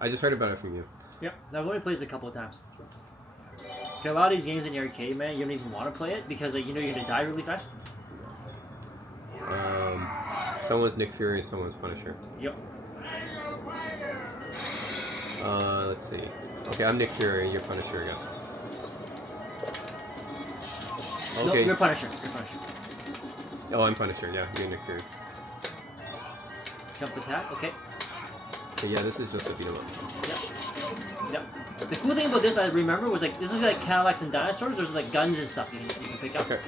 I just heard about it from you. Yep, I've only played it a couple of times. A lot of these games in the arcade, man, you don't even want to play it because like, you know you're gonna die really fast. Someone's Nick Fury, someone's Punisher. Yep. Let's see. Okay, I'm Nick Fury, you're Punisher, I guess. Okay. No, you're Punisher. You're Punisher. Oh, I'm Punisher, yeah, you're Nick Fury. Jump attack, okay. Okay, yeah, this is just a beat 'em up. Yep. Yep. The cool thing about this, I remember, was like, this is like Cadillacs and dinosaurs, there's like guns and stuff you can pick up. Okay.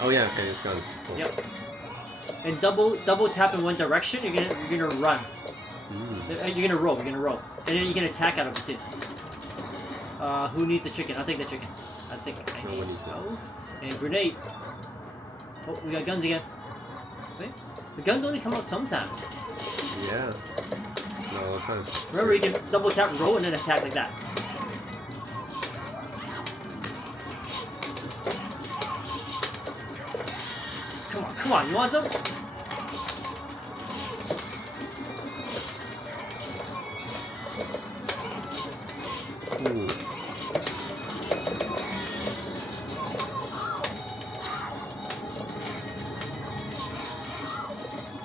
Oh yeah, okay, there's guns. Cool. Yep. And double tap in one direction, you're gonna run. You're gonna roll, and then you can attack out of it too. Who needs the chicken? I'll take the chicken. I think I No need one needs it. both. And grenade. Oh, we got guns again. Wait, the guns only come out sometimes. Yeah. Not all the time. Remember, you can double tap, roll, and then attack like that. Come on, you want some? Ooh.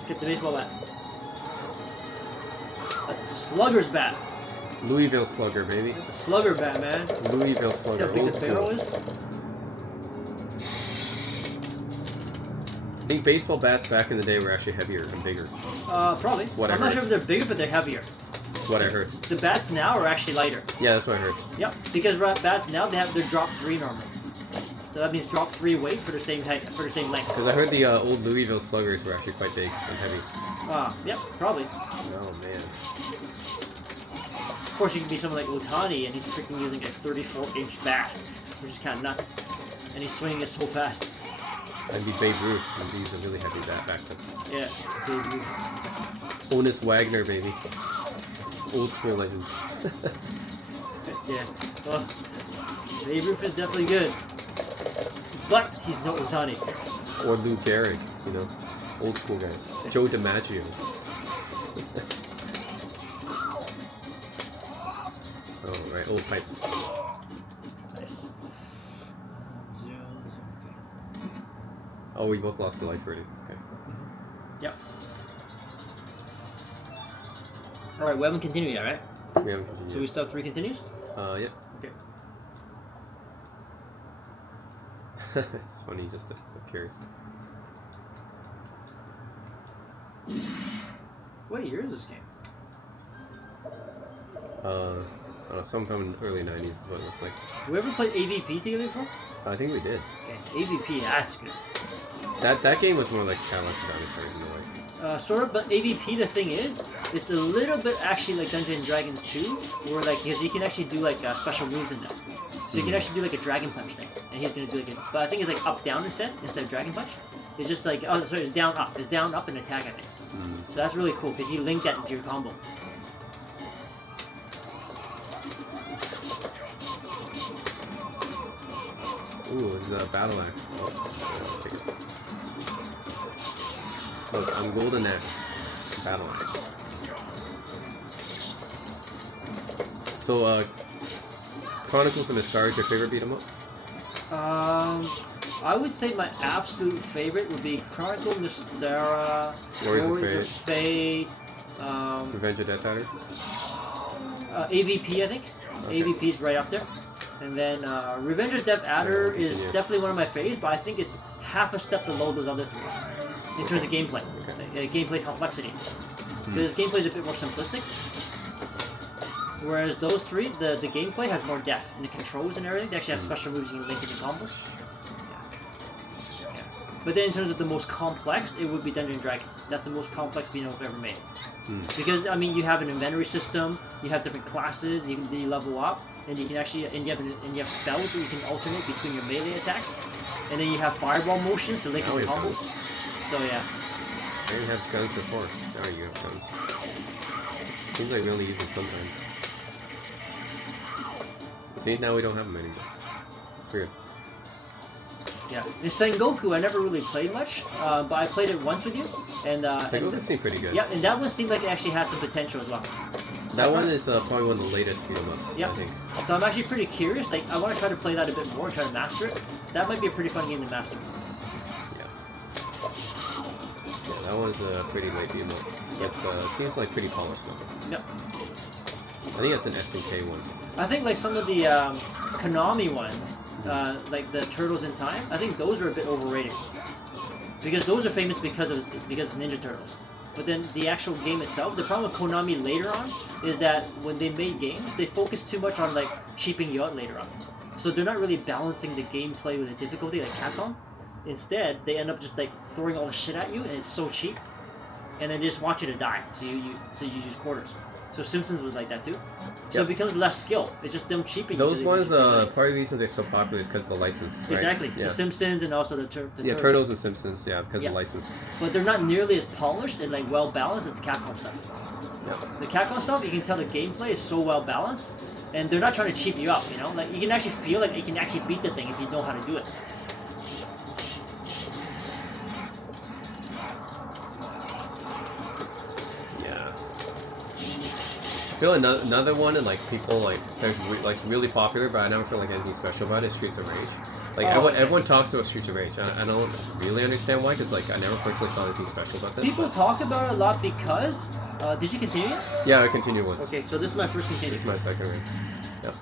Get the baseball bat. That's a slugger's bat. Louisville Slugger, baby. It's a slugger bat, man. Louisville See Slugger, how big old the barrel school. is? I think baseball bats back in the day were actually heavier and bigger. Probably. what I I'm not heard. sure if they're bigger, but they're heavier. That's what I heard. The bats now are actually lighter. Yeah, that's what I heard. Yep, because bats now they're drop 3 normally. So that means drop 3 weight for the same height, for the same length. Because I heard the old Louisville Sluggers were actually quite big and heavy. Yep, probably. Oh man. Of course, you can be someone like Otani, and he's freaking using a 34-inch bat, which is kind of nuts. And he's swinging it so fast. I'd be Babe Ruth and he used a really heavy bat back then. Yeah, Babe Ruth. Honus Wagner, baby. Old school legends. Yeah. Well, Babe Ruth is definitely good. But he's no Otani. Or Lou Gehrig, you know. Old school guys. Joe DiMaggio. Oh, right, old pipe. Nice. Zoom. Oh, we both lost a life already. Okay. Yep. Alright, we haven't continued yet, right? We haven't continued. So we still have 3 continues? Yep. Okay. It's funny, he just appears. What year is this game? Sometime in the early 90s is what it looks like. We ever played AVP together before? I think we did. Okay, AVP, that's good. That game was more like Cadillacs and Dinosaurs in a way. Sort of, but AVP, the thing is, it's a little bit actually like Dungeons and Dragons 2, where like, because you can actually do like special moves in them. So you can actually do like a Dragon Punch thing, and he's gonna do like but I think it's like up-down instead of Dragon Punch. It's just like, oh sorry, it's down-up. It's down-up and attack, I think. So that's really cool, because you link that into your combo. Ooh, it's a battle axe. Oh, take it. Look, I'm Golden Axe. Battle axe. So, Chronicles of Mystar is your favorite beat 'em up? I would say my absolute favorite would be Chronicle Mystara, Warriors of Fate, Revenge of Death Adder? AVP, I think. Okay. AVP's right up there. And then Revenge of Death Adder is continue. definitely one of my favorites, but I think it's half a step below those other 3 in terms of gameplay, gameplay complexity. Because gameplay is a bit more simplistic, whereas those 3, the gameplay has more depth, and the controls and everything. They actually have special moves you can link into combos. Yeah. But then in terms of the most complex, it would be Dungeons & Dragons. That's the most complex beat 'em up ever made. Because I mean, you have an inventory system, you have different classes, you level up, and you can actually and you have spells that you can alternate between your melee attacks, and then you have fireball motions to link into combos. So yeah. I didn't have guns before. Now you have guns. Seems like we only use them sometimes. See, now we don't have them anymore. It's weird. Yeah. In Sengoku, I never really played much, but I played it once with you, and Sengoku seemed pretty good. Yeah, and that one seemed like it actually had some potential as well. So that one is probably one of the latest beat 'em ups. Yeah. I think. So I'm actually pretty curious. Like, I want to try to play that a bit more, try to master it. That might be a pretty fun game to master. Yeah. Yeah, that was a pretty late beat 'em up. It seems like pretty polished though. Yep. I think that's an SNK one. I think like some of the Konami ones, like the Turtles in Time, I think those are a bit overrated. Because those are famous because it's Ninja Turtles. But then the actual game itself, the problem with Konami later on is that when they made games, they focused too much on like cheaping you out later on. So they're not really balancing the gameplay with the difficulty like Capcom. Instead, they end up just like throwing all the shit at you, and it's so cheap, and then they just want you to die. So you use quarters. So Simpsons was like that too. So it becomes less skill. It's just them cheaping. Those ones, part of the reason they're so popular is because of the license. Right? Exactly. Yeah. The Simpsons and also the Turtles and Simpsons, yeah, because of the license. But they're not nearly as polished and like well balanced as the Capcom stuff. Yeah. The Capcom stuff, you can tell the gameplay is so well balanced, and they're not trying to cheap you out. You know, like you can actually feel like you can actually beat the thing if you know how to do it. I feel another one, and like people like there's really popular, but I never feel like anything special about it. Is Streets of Rage. Like everyone talks about Streets of Rage. I don't really understand why, because like I never personally felt anything special about that. People talked about it a lot because. Did you continue? Yeah, I continued once. Okay, so this is my first continue. This is my second run. Yep.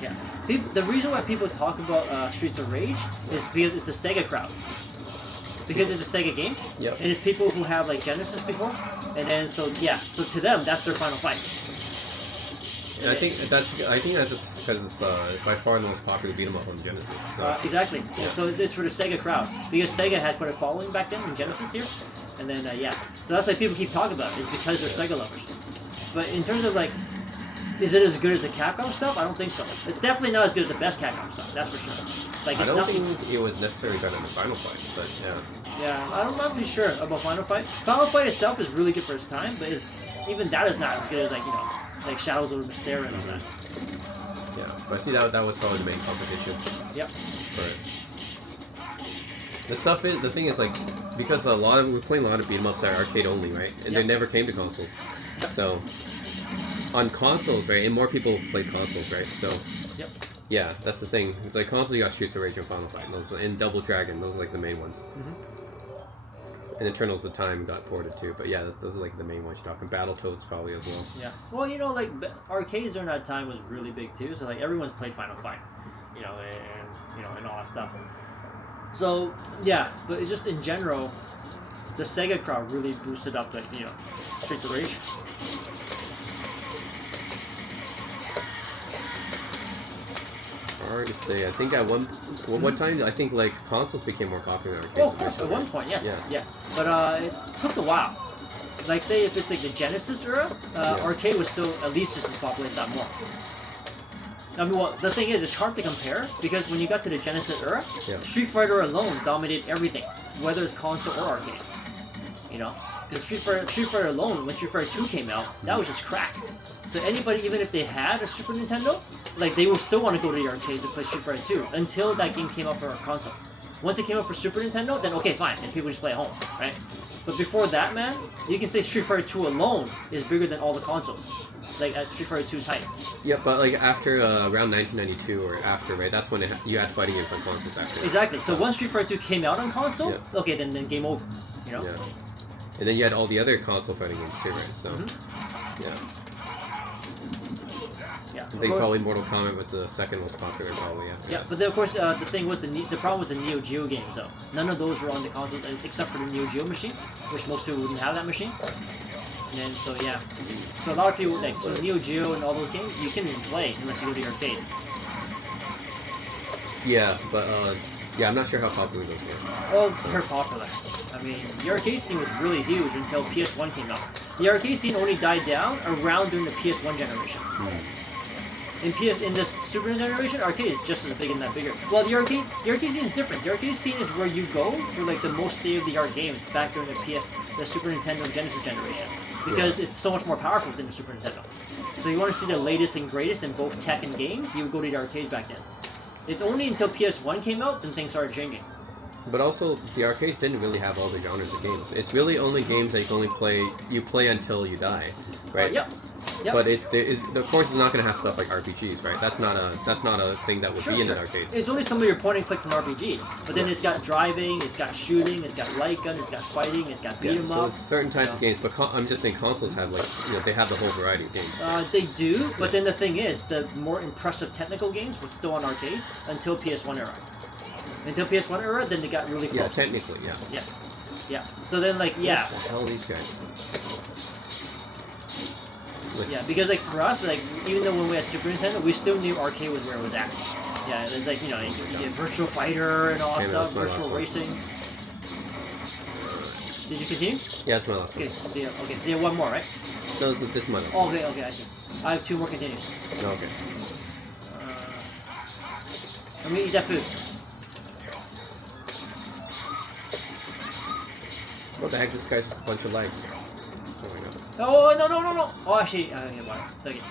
Yeah. The reason why people talk about Streets of Rage is because it's the Sega crowd. Because it's a Sega game, Yep. And it's people who have like Genesis before, and then so to them that's their final fight. And I think that's just because it's by far the most popular beat 'em up on Genesis. So. Exactly. Yeah. So it's for the Sega crowd because Sega had quite a following back then in Genesis here, and then so that's why people keep talking about it is because they're Sega lovers. But in terms of like, is it as good as the Capcom stuff? I don't think so. It's definitely not as good as the best Capcom stuff. That's for sure. Like I don't think it was necessarily better than the Final Fight, but yeah. Yeah, I'm not really sure about Final Fight. Final Fight itself is really good for its time, but even that is not as good as like Shadows over Mysteria and all that. Yeah, but I see that was probably the main competition. Yep. For it. The thing is like because we're playing a lot of beat 'em ups that are arcade only, right? And they never came to consoles. So on consoles, right? And more people play consoles, right? So. Yep. Yeah, that's the thing. It's like console, you got Streets of Rage and Final Fight, and Double Dragon. Those are like the main ones. Mm-hmm. And Eternals of Time got ported too, but yeah, those are like the main ones you're talking. Battletoads probably as well. Yeah. Well, like arcades during that time was really big too. So like everyone's played Final Fight, and all that stuff. So yeah, but it's just in general, the Sega crowd really boosted up like Streets of Rage. Hard to say. I think at one time, I think like consoles became more popular than arcades. Oh, of course, at one point, yes. Yeah. But it took a while. Like, say if it's like the Genesis era, arcade was still at least just as popular, if not more. I mean, well, the thing is, it's hard to compare because when you got to the Genesis era, Street Fighter alone dominated everything, whether it's console or arcade. Because Street Fighter alone, when Street Fighter 2 came out, that was just crack. So anybody, even if they had a Super Nintendo, like they would still want to go to the arcades and play Street Fighter 2 until that game came out for a console. Once it came out for Super Nintendo, then okay, fine, and people just play at home, right? But before that, man, you can say Street Fighter 2 alone is bigger than all the consoles, like at Street Fighter 2's height. Yeah, but like after around 1992 or after, right? That's when you had fighting games on consoles after. Exactly. So once Street Fighter 2 came out on console, okay, then game over. Yeah. And then you had all the other console fighting games too, right? So, yeah. Yeah. I think probably Mortal Kombat was the second most popular, probably. Yeah, but then of course the thing was the problem was the Neo Geo games though. None of those were on the console except for the Neo Geo machine, which most people wouldn't have that machine. And then so a lot of people so Neo Geo and all those games you can't even play unless you go to your arcade. Yeah, but I'm not sure how popular those were. Well, they're popular. I mean, the arcade scene was really huge until PS1 came out. The arcade scene only died down around during the PS1 generation. In the Super Nintendo generation, arcade is just as big and that bigger. Well, the arcade scene is different. The arcade scene is where you go for like the most state-of-the-art games back during the Super Nintendo and Genesis generation because it's so much more powerful than the Super Nintendo. So you want to see the latest and greatest in both tech and games, you would go to the arcades back then. It's only until PS1 came out, then things started changing. But also, the arcades didn't really have all the genres of games. It's really only games that you can only play until you die, right? Yep. But of course, it's not going to have stuff like RPGs, right? That's not a thing that would be in the arcades. It's only some of your point and clicks and RPGs. But then it's got driving, it's got shooting, it's got light gun, it's got fighting, it's got beat 'em so up. it's certain types of games. But I'm just saying consoles have they have the whole variety of games. They do, but then the thing is, the more impressive technical games were still on arcades until PS1 era. Until PS1 era, then they got really close. Yeah, technically, yeah. Yes. Yeah. So then, like, yeah. What the hell are these guys? Yeah, because like for us, like even though when we had Super Nintendo, we still knew arcade was where it was at. Yeah, it's like you get Virtual Fighter and all that stuff, virtual racing. Did you continue? Yeah, that's my last one. one. So you have one more, right? No, this is my last oh, one. okay, I see. I have 2 more continues. Oh, okay. Let me eat that food. What the heck? This guy's just a bunch of legs. Oh my god. Oh no! Oh, actually, okay, one second.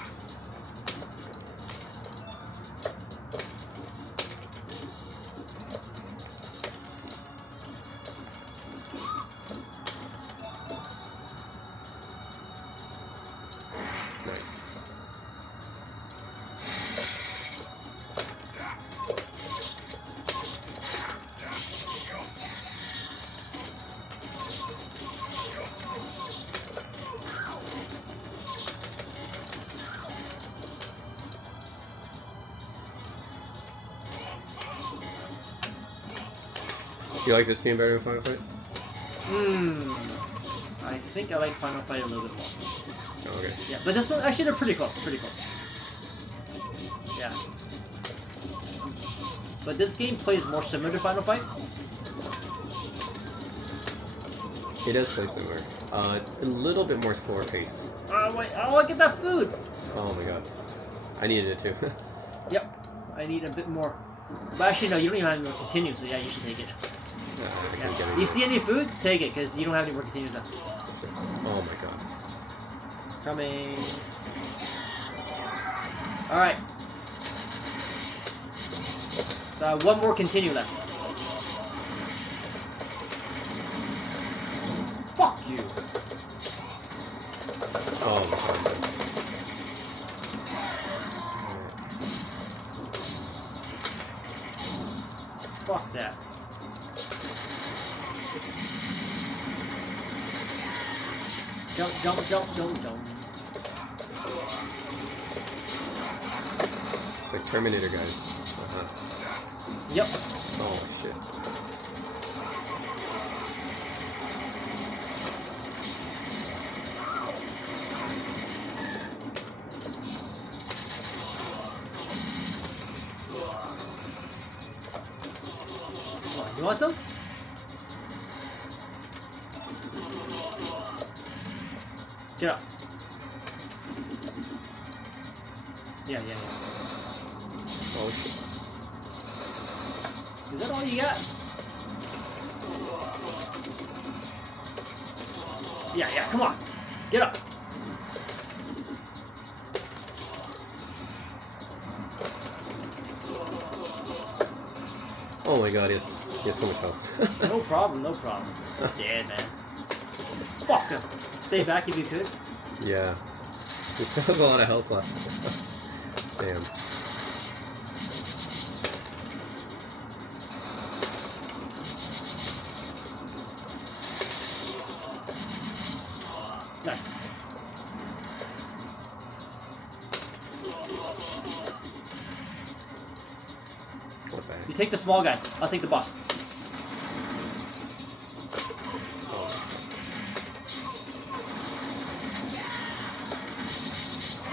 You like this game better than Final Fight? I think I like Final Fight a little bit more. Oh, okay. Yeah, but this one, actually, they're pretty close. Yeah. But this game plays more similar to Final Fight. It does play similar. A little bit more slower paced. Wait, oh, look at that food! Oh my god. I needed it too. Yep. I need a bit more. But actually, no, you don't even have any more continues, so yeah, you should take it. Yeah. You see any food? Take it, because you don't have any more continues left. Oh my god. Coming. Alright. So I have 1 more continue left. Fuck you! Oh my god. Fuck that. Jump. Like Terminator guys. Yep. Oh shit. You want some? Get up. Yeah. Oh shit. Is that all you got? Yeah, come on. Get up. Oh my god, yes. He has so much health. No problem. Dead, man. Fuck him. Stay back if you could. Yeah. He still has a lot of health left. Damn. Nice. What the heck? You take the small guy. I'll take the boss.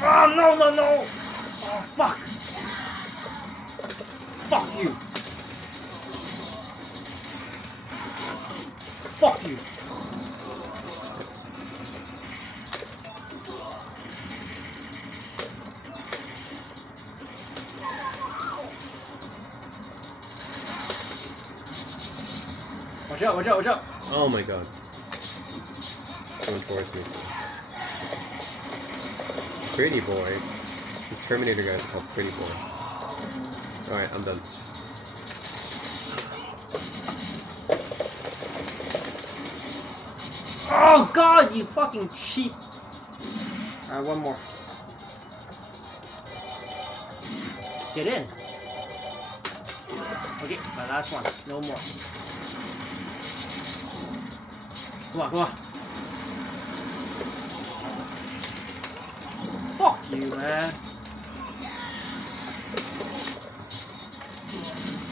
Oh, no! Oh, fuck! Fuck you! Fuck you! Watch out! Oh my god. Someone forced me. Pretty boy. This Terminator guy's called Pretty Boy. Alright, I'm done. Oh god, you fucking cheap! Alright, one more. Get in. Okay, my last one. No more. Come on, come on. Fuck you, man.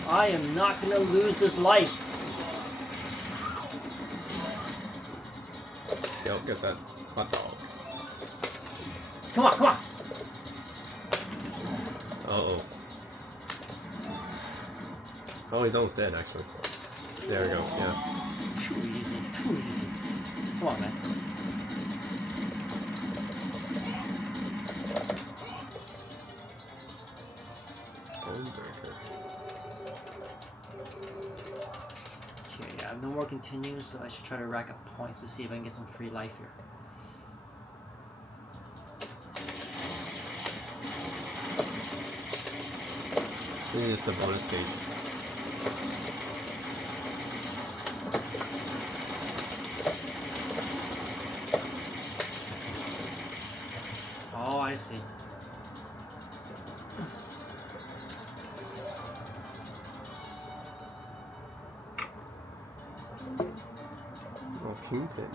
I am not gonna lose this life. Yo, get that hot dog. Come on, come on. Uh-oh. Oh, he's almost dead, actually. There we go, yeah. Too easy, too easy. Come on, man. Homebreaker. Okay, yeah, no more continues, so I should try to rack up points to see if I can get some free life here. Maybe it's the bonus stage. Oh, I see. Oh, Kingpin.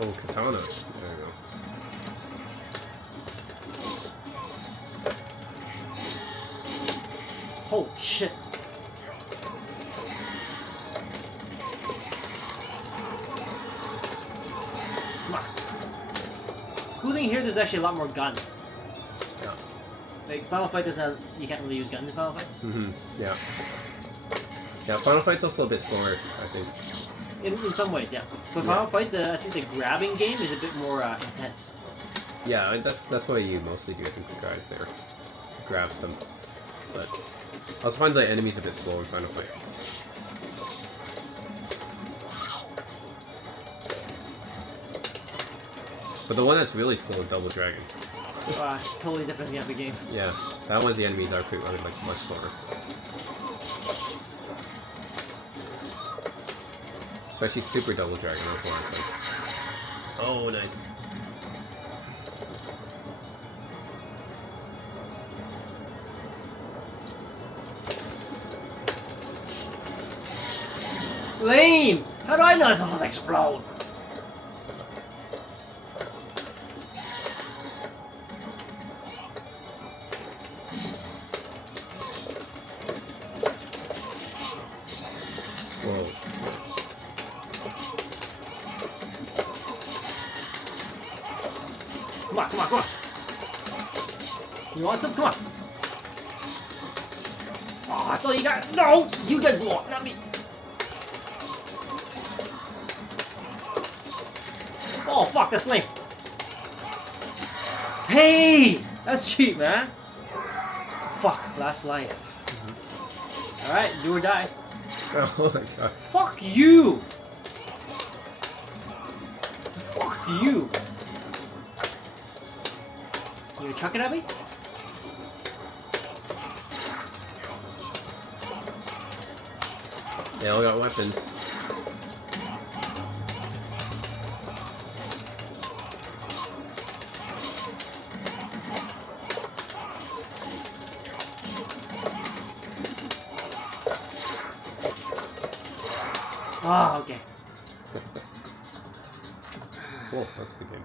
Oh, Katana. There we go. Holy shit. Come on. Cool thing here, there's actually a lot more guns. Yeah. Like, Final Fight doesn't have, you can't really use guns in Final Fight. Mm-hmm. Yeah. Yeah, Final Fight's also a bit slower, I think. In some ways, yeah. But Final Fight, I think the grabbing game is a bit more intense. Yeah, that's why you mostly do, I think, the guys there. Grabs them. But I also find the enemies a bit slow in Final Fight. But the one that's really slow is Double Dragon. Totally different type of game. Yeah, that one's the enemies are pretty like much slower. Especially Super Double Dragon, that's one I think. Oh, nice. Lame! How do I know it's almost explode? Whoa. Come on, come on, come on! You want some? Come on! Oh, that's all you got? No! You guys go on, not me! Oh, fuck, that's lame. Hey! That's cheap, man. Fuck, last life. Alright, do or die. Oh my god. Fuck you! Fuck you! You gonna chuck it at me? They all got weapons. Ah, okay. Whoa, that's a good game.